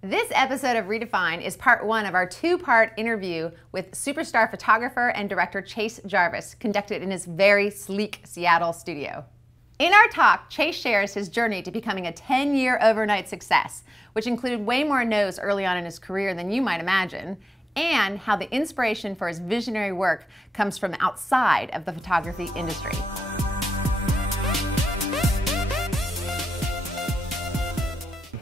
This episode of reDefine is part one of our two-part interview with superstar photographer and director Chase Jarvis, conducted in his very sleek Seattle studio. In our talk, Chase shares his journey to becoming a 10-year overnight success, which included way more no's early on in his career than you might imagine, and how the inspiration for his visionary work comes from outside of the photography industry.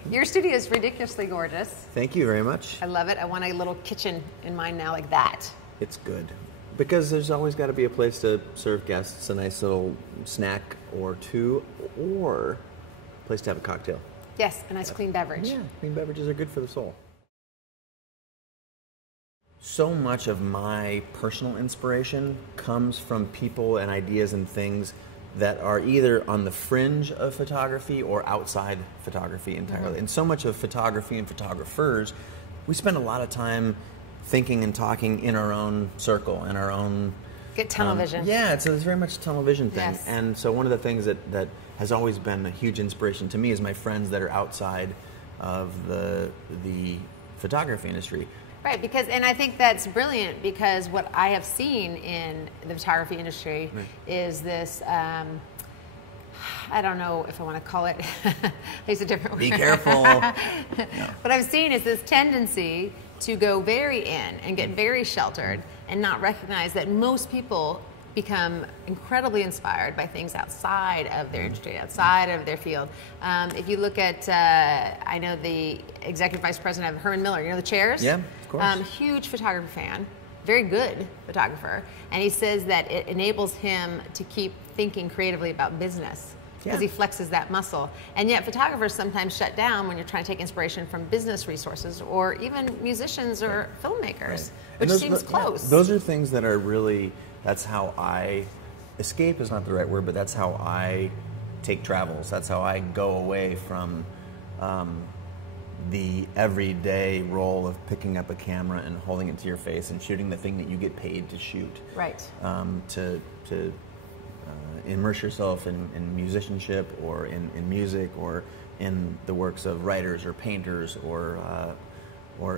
Your studio is ridiculously gorgeous. Thank you very much. I love it. I want a little kitchen in mine now like that. It's good. Because there's always got to be a place to serve guests a nice little snack or two, or a place to have a cocktail. Yes, a nice clean beverage. Yeah, clean beverages are good for the soul. So much of my personal inspiration comes from people and ideas and things that are either on the fringe of photography or outside photography entirely. Mm-hmm. And so much of photography and photographers, we spend a lot of time thinking and talking in our own circle, in our own... Get tunnel vision. Yeah, it's very much a tunnel vision thing. Yes. And so one of the things that has always been a huge inspiration to me is my friends that are outside of the photography industry. Right, and I think that's brilliant, because what I have seen in the photography industry is this, I don't know if I want to call it, there's a different word. Be careful. No. What I've seen is this tendency to go very in and get very sheltered and not recognize that most people become incredibly inspired by things outside of their industry, outside of their field. If you look at, I know the executive vice president of Herman Miller, you know the chairs? Yeah, of course. Huge photographer fan, very good photographer, and he says that it enables him to keep thinking creatively about business, because he flexes that muscle. And yet photographers sometimes shut down when you're trying to take inspiration from business resources, or even musicians or filmmakers, which seems close. Yeah, those are things that are really, that's how escape is not the right word, but that's how I take travels. That's how I go away from the everyday role of picking up a camera and holding it to your face and shooting the thing that you get paid to shoot. Right. To immerse yourself in musicianship, or in music, or in the works of writers or painters, or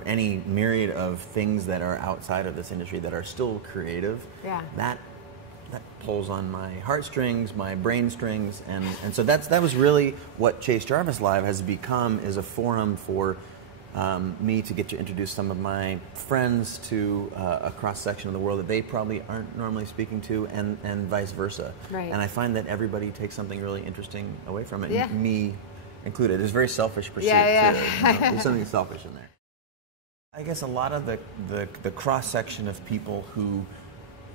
any myriad of things that are outside of this industry that are still creative. Yeah. That pulls on my heartstrings, my brain strings, and so that was really what Chase Jarvis Live has become, is a forum for me to get to introduce some of my friends to a cross-section of the world that they probably aren't normally speaking to, and vice versa. Right. And I find that everybody takes something really interesting away from it, yeah. me included. It's a very selfish pursuit. Yeah. Too. There's something selfish in there. I guess a lot of the cross-section of people who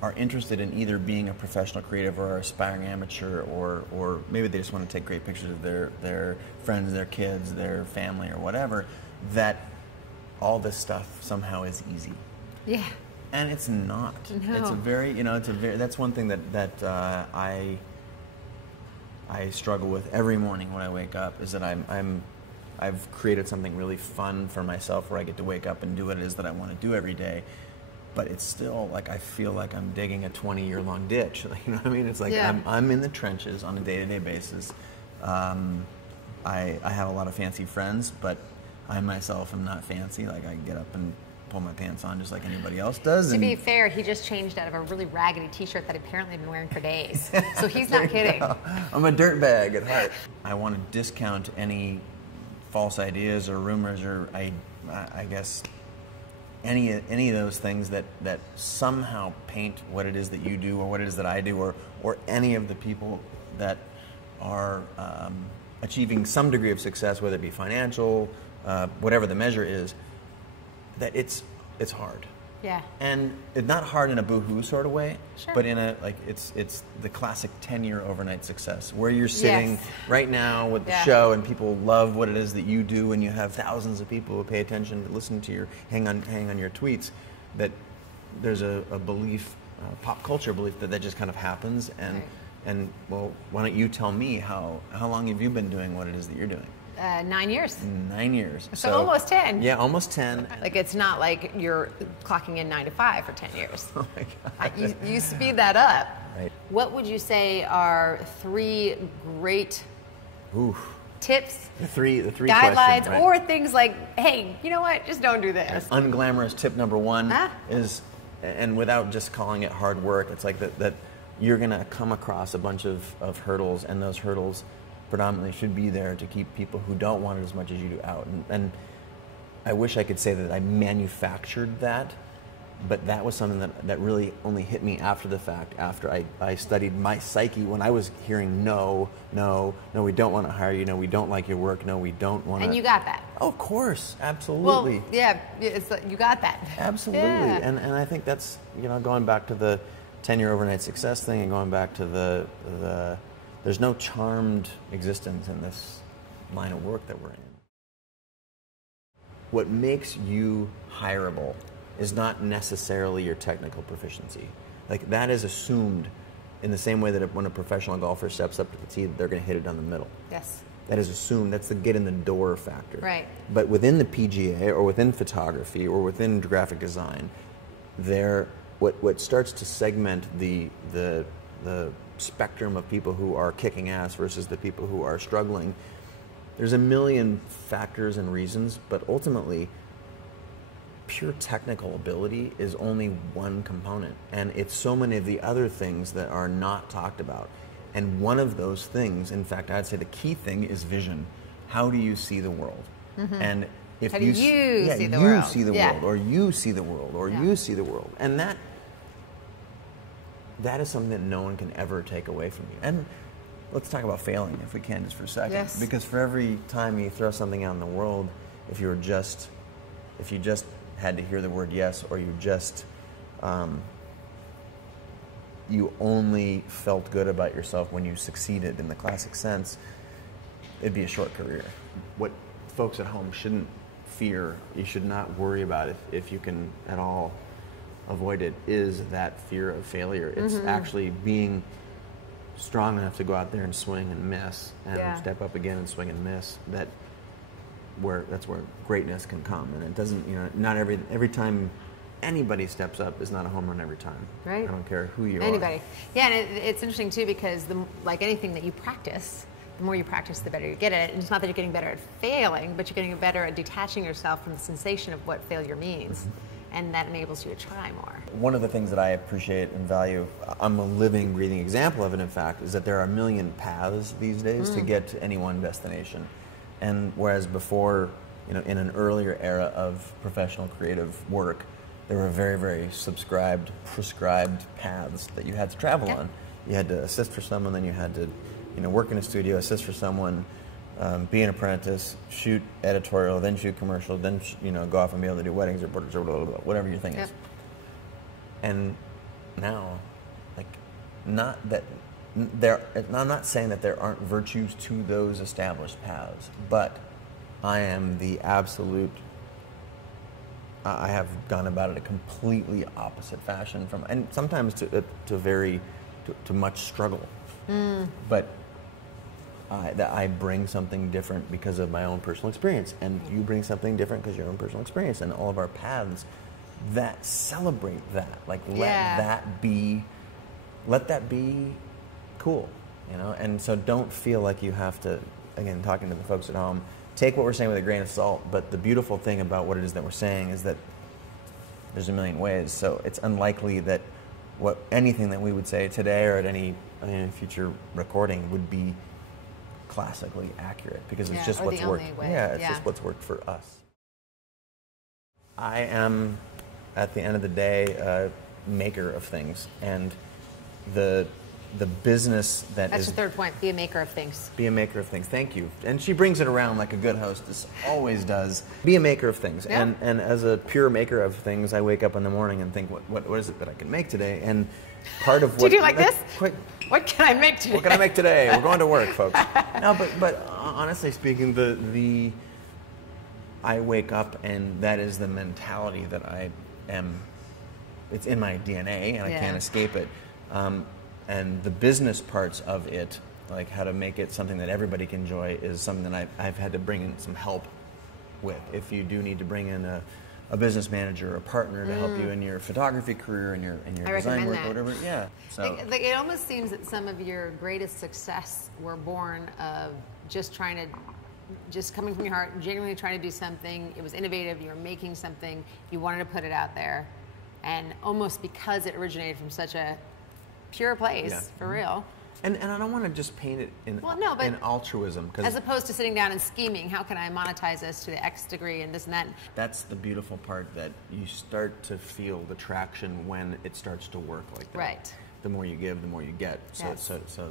are interested in either being a professional creative or aspiring amateur, or maybe they just want to take great pictures of their friends, their kids, their family, or whatever, that all this stuff somehow is easy. Yeah. And it's not. No. It's a very, that's one thing that I struggle with every morning when I wake up, is that I've created something really fun for myself, where I get to wake up and do what it is that I want to do every day. But it's still like, I feel like I'm digging a 20-year-long ditch. You know what I mean? It's like, yeah. I'm in the trenches on a day-to-day basis. I have a lot of fancy friends, but I myself am not fancy. Like, I get up and pull my pants on just like anybody else does. To be fair, he just changed out of a really raggedy t-shirt that he apparently had been wearing for days. So he's not kidding. I'm a dirtbag at heart. I want to discount any false ideas or rumors, or I guess any of those things that somehow paint what it is that you do, or what it is that I do, or any of the people that are achieving some degree of success, whether it be financial, whatever the measure is, that it's hard. Yeah. And it's not hard in a boo-hoo sort of way, sure. but in a, like, it's the classic 10-year overnight success, where you're sitting right now with the show, and people love what it is that you do, and you have thousands of people who pay attention, listen to your, hang on your tweets, that there's a belief, pop culture belief, that just kind of happens, and well, why don't you tell me how long have you been doing what it is that you're doing? 9 years. 9 years. So almost 10. Yeah, almost 10. Like, it's not like you're clocking in 9 to 5 for 10 years. Oh my God. You speed that up. Right. What would you say are 3 great tips, the three guidelines, questions, right? or things like, hey, you know what? Just don't do this. Unglamorous tip number one is, and without just calling it hard work, it's like that you're going to come across a bunch of hurdles, and those hurdles predominantly should be there to keep people who don't want it as much as you do out. And I wish I could say that I manufactured that, but that was something that really only hit me after the fact, after I studied my psyche when I was hearing no, we don't want to hire you, no, we don't like your work, no, we don't want to. And you got that. Oh, of course, absolutely. Well, yeah, you got that. Absolutely, Yeah. and I think that's, going back to the 10-year overnight success thing, and going back to the there's no charmed existence in this line of work that we're in. What makes you hireable is not necessarily your technical proficiency. Like, that is assumed in the same way that when a professional golfer steps up to the tee, they're going to hit it down the middle. Yes. That is assumed. That's the get in the door factor. Right. But within the PGA, or within photography, or within graphic design, what starts to segment the spectrum of people who are kicking ass versus the people who are struggling, there's a million factors and reasons, but ultimately, pure technical ability is only one component, and it's so many of the other things that are not talked about. And one of those things, in fact, I'd say the key thing, is vision. How do you see the world? Mm-hmm. And if how do you see the world, world, or you see the world, or you see the world, and that is something that no one can ever take away from you. And let's talk about failing, if we can, just for a second. Yes. Because for every time you throw something out in the world, if you just had to hear the word yes, or you just you only felt good about yourself when you succeeded in the classic sense, it'd be a short career. What folks at home shouldn't fear, you should not worry about it if you can at all avoid it, is that fear of failure. It's actually being strong enough to go out there and swing and miss, and step up again and swing and miss. That's where greatness can come. And it doesn't, not every time anybody steps up is not a home run every time. Right. I don't care who you are. Anybody. Yeah, and it's interesting too, because like anything that you practice, the more you practice, the better you get at it. And it's not that you're getting better at failing, but you're getting better at detaching yourself from the sensation of what failure means. And that enables you to try more. One of the things that I appreciate and value, I'm a living, breathing example of it, in fact, is that there are a million paths these days to get to any one destination. And whereas before, in an earlier era of professional creative work, there were very, very prescribed paths that you had to travel on. You had to assist for someone, then you had to, work in a studio, assist for someone, be an apprentice, shoot editorial, then shoot commercial, then go off and be able to do weddings or portraits or whatever your thing is. And now, I'm not saying that there aren't virtues to those established paths, but I am the absolute. I have gone about it a completely opposite fashion and sometimes to much struggle, but. That I bring something different because of my own personal experience, and you bring something different because of your own personal experience, and all of our paths that celebrate that. Let that be cool, and so don't feel like you have to, again, talking to the folks at home, take what we're saying with a grain of salt, but the beautiful thing about what it is that we're saying is that there's a million ways, so it's unlikely that anything that we would say today or at any future recording would be classically accurate, because it's just what's worked. It's just what's worked for us. I am, at the end of the day, a maker of things, and the business that's your third point. Be a maker of things. Be a maker of things. Thank you. And she brings it around like a good hostess always does. Be a maker of things. Yeah. And as a pure maker of things, I wake up in the morning and think, what is it that I can make today? And part of what... Do you do like this? What can I make today? What can I make today? We're going to work, folks. No, but honestly speaking, I wake up and that is the mentality that I am. It's in my DNA and I can't escape it. And the business parts of it, like how to make it something that everybody can enjoy, is something that I've had to bring in some help with. If you do need to bring in a business manager or a partner to help you in your photography career and your design work or whatever, So it almost seems that some of your greatest success were born of just trying to just coming from your heart, genuinely trying to do something. It was innovative, you were making something, you wanted to put it out there. And almost because it originated from such a pure place, for real. And I don't want to just paint it in, in altruism. As opposed to sitting down and scheming, how can I monetize this to the X degree and this and that? That's the beautiful part, that you start to feel the traction when it starts to work like that. Right. The more you give, the more you get, so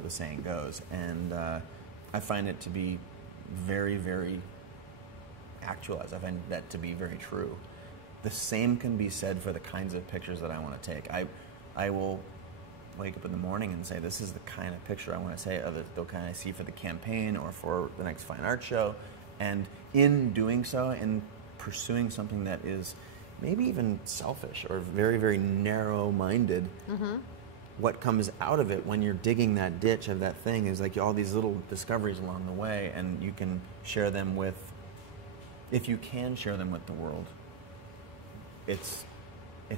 the saying goes. And I find it to be very, very actualized. I find that to be very true. The same can be said for the kinds of pictures that I want to take. I will wake up in the morning and say, this is the kind of picture I want to say, or the kind I see for the campaign or for the next fine art show. And in doing so, in pursuing something that is maybe even selfish or very, very narrow-minded, what comes out of it when you're digging that ditch of that thing is like all these little discoveries along the way, and you can share them with, if you can share them with the world, it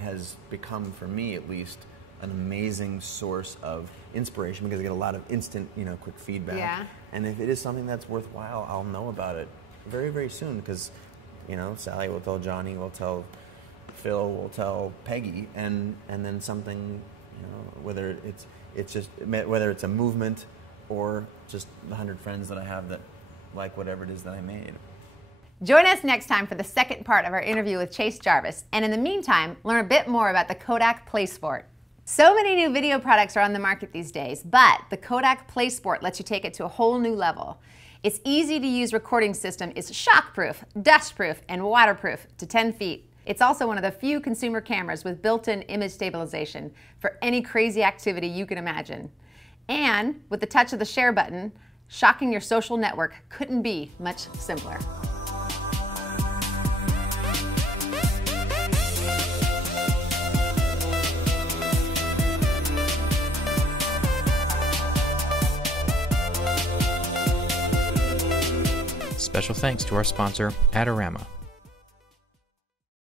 has become, for me at least, an amazing source of inspiration, because I get a lot of instant, quick feedback. Yeah. And if it is something that's worthwhile, I'll know about it very, very soon, because, Sally will tell Johnny, will tell Phil, will tell Peggy, and then something, whether it's a movement or just 100 friends that I have that like whatever it is that I made. Join us next time for the second part of our interview with Chase Jarvis, and in the meantime, learn a bit more about the Kodak PlaySport. So many new video products are on the market these days, but the Kodak PlaySport lets you take it to a whole new level. Its easy-to-use recording system is shockproof, dustproof, and waterproof to 10 feet. It's also one of the few consumer cameras with built-in image stabilization for any crazy activity you can imagine. And with the touch of the share button, shocking your social network couldn't be much simpler. Special thanks to our sponsor, Adorama.